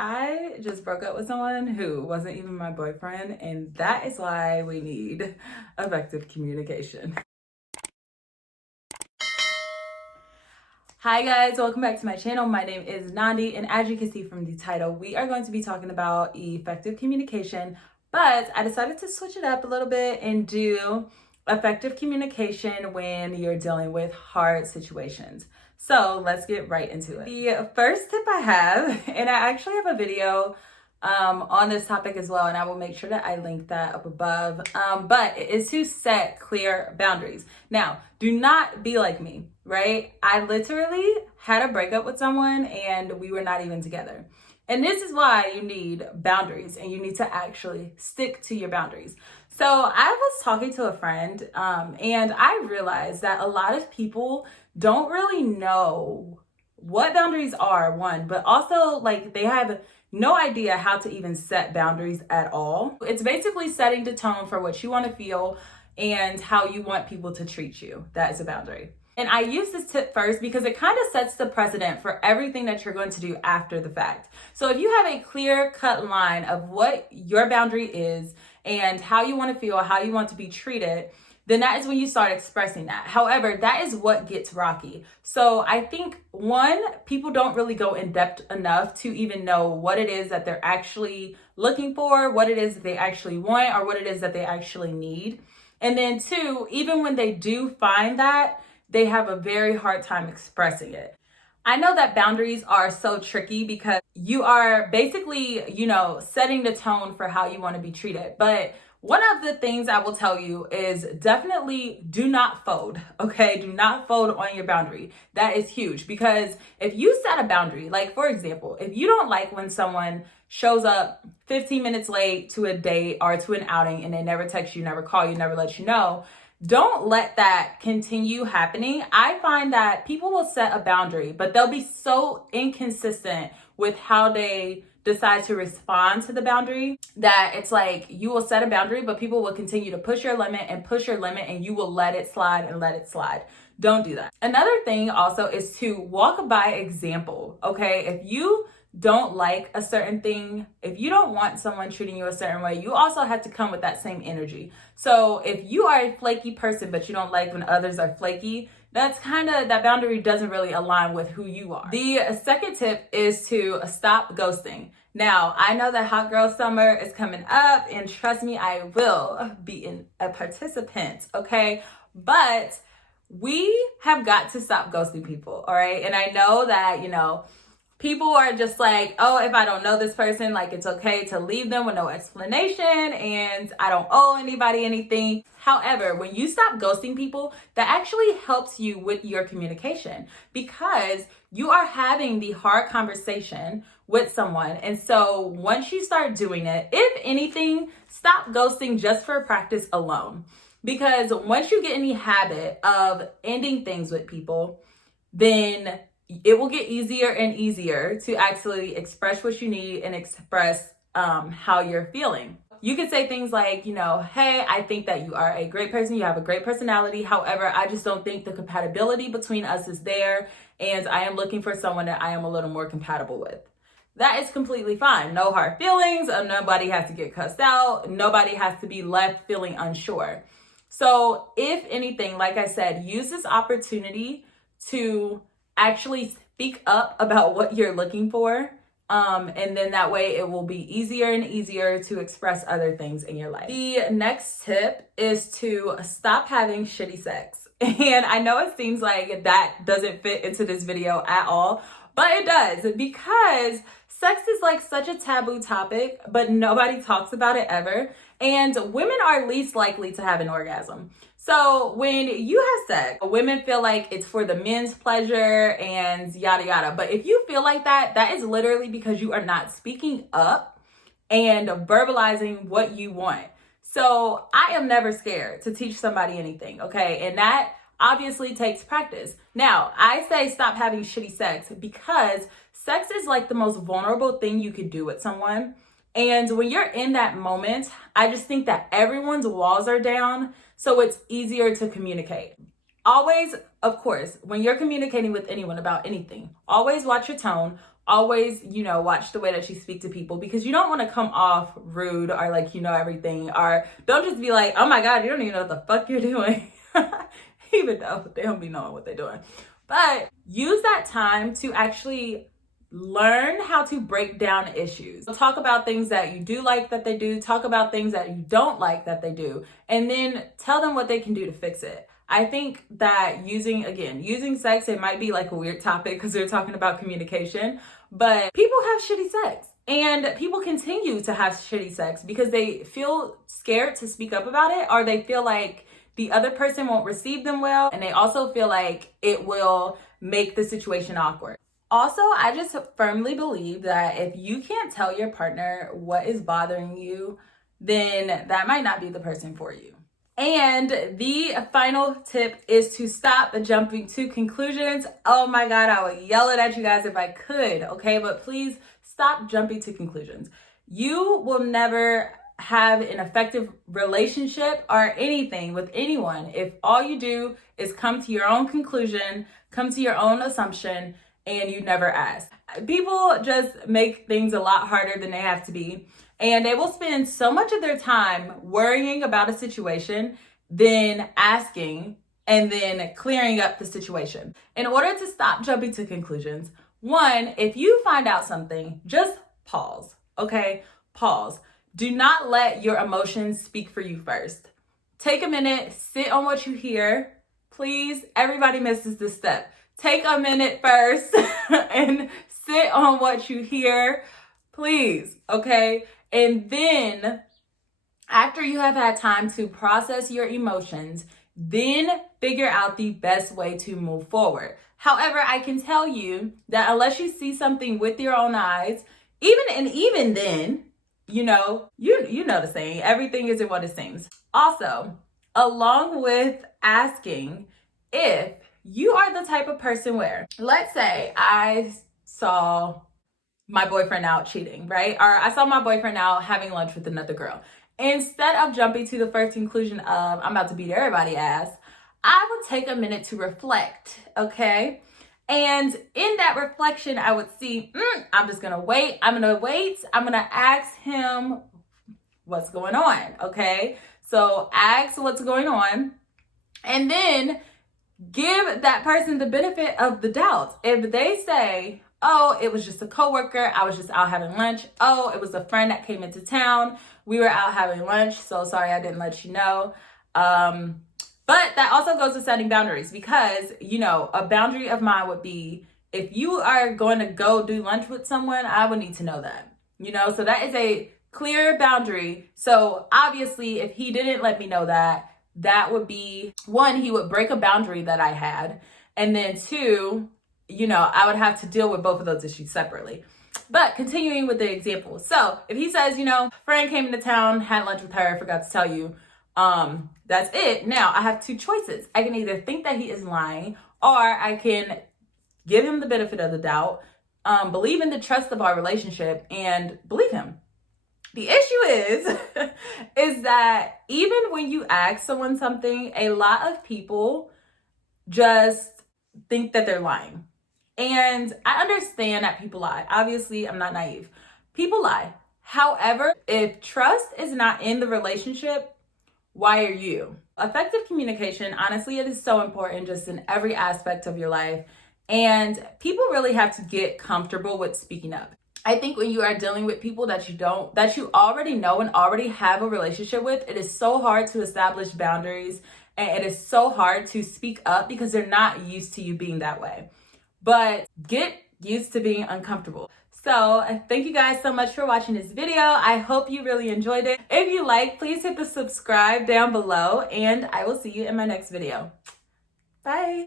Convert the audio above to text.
I just broke up with someone who wasn't even my boyfriend, and that is why we need effective communication. Hi guys, welcome back to my channel. My name is Nandi, and as you can see from the title, we are going to be talking about effective communication, but I decided to switch it up a little bit and do effective communication when you're dealing with hard situations. So let's get right into it. The first tip I have, and I actually have a video on this topic as well, and I will make sure that I link that up above, but it is to set clear boundaries. Now, do not be like me, right? I literally had a breakup with someone and we were not even together. And this is why you need boundaries, and you need to actually stick to your boundaries. So I was talking to a friend, and I realized that a lot of people don't really know what boundaries are, one, but also like they have no idea how to even set boundaries at all. It's basically setting the tone for what you want to feel and how you want people to treat you. That is a boundary. And I use this tip first because it kind of sets the precedent for everything that you're going to do after the fact. So if you have a clear cut line of what your boundary is and how you want to feel, how you want to be treated, then that is when you start expressing that. However, that is what gets rocky. So I think, one, people don't really go in depth enough to even know what it is that they're actually looking for, what it is that they actually want, or what it is that they actually need. And then two, even when they do find that, they have a very hard time expressing it. I know that boundaries are so tricky because you are basically, setting the tone for how you want to be treated. But one of the things I will tell you is definitely do not fold, okay? Do not fold on your boundary. That is huge, because if you set a boundary, like for example, if you don't like when someone shows up 15 minutes late to a date or to an outing and they never text you, never call you, never let you know, don't let that continue happening. I find that people will set a boundary, but they'll be so inconsistent with how they decide to respond to the boundary that it's like you will set a boundary, but people will continue to push your limit and you will let it slide and let it slide. Don't do that. Another thing also is to walk by example, okay? If you don't like a certain thing, if you don't want someone treating you a certain way, you also have to come with that same energy. So if you are a flaky person, but you don't like when others are flaky, that boundary doesn't really align with who you are. The second tip is to stop ghosting. Now, I know that hot girl summer is coming up, and trust me, I will be a participant, okay? But we have got to stop ghosting people, all right? And I know that, people are just like, oh, if I don't know this person, like it's okay to leave them with no explanation and I don't owe anybody anything. However, when you stop ghosting people, that actually helps you with your communication because you are having the hard conversation with someone. And so once you start doing it, if anything, stop ghosting just for practice alone. Because once you get in the habit of ending things with people, then it will get easier and easier to actually express what you need and express how you're feeling. You could say things like, hey, I think that you are a great person. You have a great personality. However, I just don't think the compatibility between us is there. And I am looking for someone that I am a little more compatible with. That is completely fine. No hard feelings. Nobody has to get cussed out. Nobody has to be left feeling unsure. So if anything, like I said, use this opportunity to actually speak up about what you're looking for. And then that way it will be easier and easier to express other things in your life. The next tip is to stop having shitty sex. And I know it seems like that doesn't fit into this video at all, but it does, because sex is like such a taboo topic, but nobody talks about it ever. And women are least likely to have an orgasm. So when you have sex, women feel like it's for the men's pleasure and yada yada. But if you feel like that, that is literally because you are not speaking up and verbalizing what you want. So I am never scared to teach somebody anything, okay? And that obviously takes practice. Now, I say stop having shitty sex because sex is like the most vulnerable thing you could do with someone. And when you're in that moment, I just think that everyone's walls are down, so it's easier to communicate. Always, of course, when you're communicating with anyone about anything, always watch your tone, always, watch the way that you speak to people, because you don't want to come off rude or like you know everything, or don't just be like, oh my God, you don't even know what the fuck you're doing. Even though they don't be knowing what they're doing. But use that time to actually learn how to break down issues. Talk about things that you do like that they do, talk about things that you don't like that they do, and then tell them what they can do to fix it. I think that using sex, it might be like a weird topic because we're talking about communication, but people have shitty sex. And people continue to have shitty sex because they feel scared to speak up about it, or they feel like the other person won't receive them well, and they also feel like it will make the situation awkward. Also, I just firmly believe that if you can't tell your partner what is bothering you, then that might not be the person for you. And the final tip is to stop jumping to conclusions. Oh my God, I would yell it at you guys if I could, okay? But please stop jumping to conclusions. You will never have an effective relationship or anything with anyone if all you do is come to your own conclusion, come to your own assumption, and you never ask. People just make things a lot harder than they have to be. And they will spend so much of their time worrying about a situation than asking and then clearing up the situation. In order to stop jumping to conclusions, one, if you find out something, just pause, okay? Pause. Do not let your emotions speak for you first. Take a minute, sit on what you hear. Please, everybody misses this step. Take a minute first and sit on what you hear, please, okay? And then after you have had time to process your emotions, then figure out the best way to move forward. However, I can tell you that unless you see something with your own eyes, even then, you know the saying, everything isn't what it seems. Also, along with asking, if you are the type of person where, let's say I saw my boyfriend out cheating, right? Or I saw my boyfriend out having lunch with another girl. Instead of jumping to the first conclusion of I'm about to beat everybody's ass, I would take a minute to reflect, okay? And in that reflection, I would see, I'm just gonna wait. I'm gonna ask him what's going on, okay? So ask what's going on, and then give that person the benefit of the doubt. If they say, oh, it was just a coworker, I was just out having lunch. Oh, it was a friend that came into town, we were out having lunch, so sorry I didn't let you know. But that also goes to setting boundaries, because, a boundary of mine would be, if you are going to go do lunch with someone, I would need to know that, so that is a clear boundary. So obviously, if he didn't let me know that, that would be, one, he would break a boundary that I had. And then two, I would have to deal with both of those issues separately. But continuing with the example. So if he says, friend came into town, had lunch with her, forgot to tell you, that's it. Now I have two choices. I can either think that he is lying, or I can give him the benefit of the doubt, believe in the trust of our relationship, and believe him. The issue is that even when you ask someone something, a lot of people just think that they're lying. And I understand that people lie. Obviously, I'm not naive. People lie. However, if trust is not in the relationship, why are you? Effective communication, honestly, it is so important just in every aspect of your life. And people really have to get comfortable with speaking up. I think when you are dealing with people that you already know and already have a relationship with, it is so hard to establish boundaries, and it is so hard to speak up because they're not used to you being that way. But get used to being uncomfortable. So thank you guys so much for watching this video. I hope you really enjoyed it. If you like, please hit the subscribe down below, and I will see you in my next video. Bye.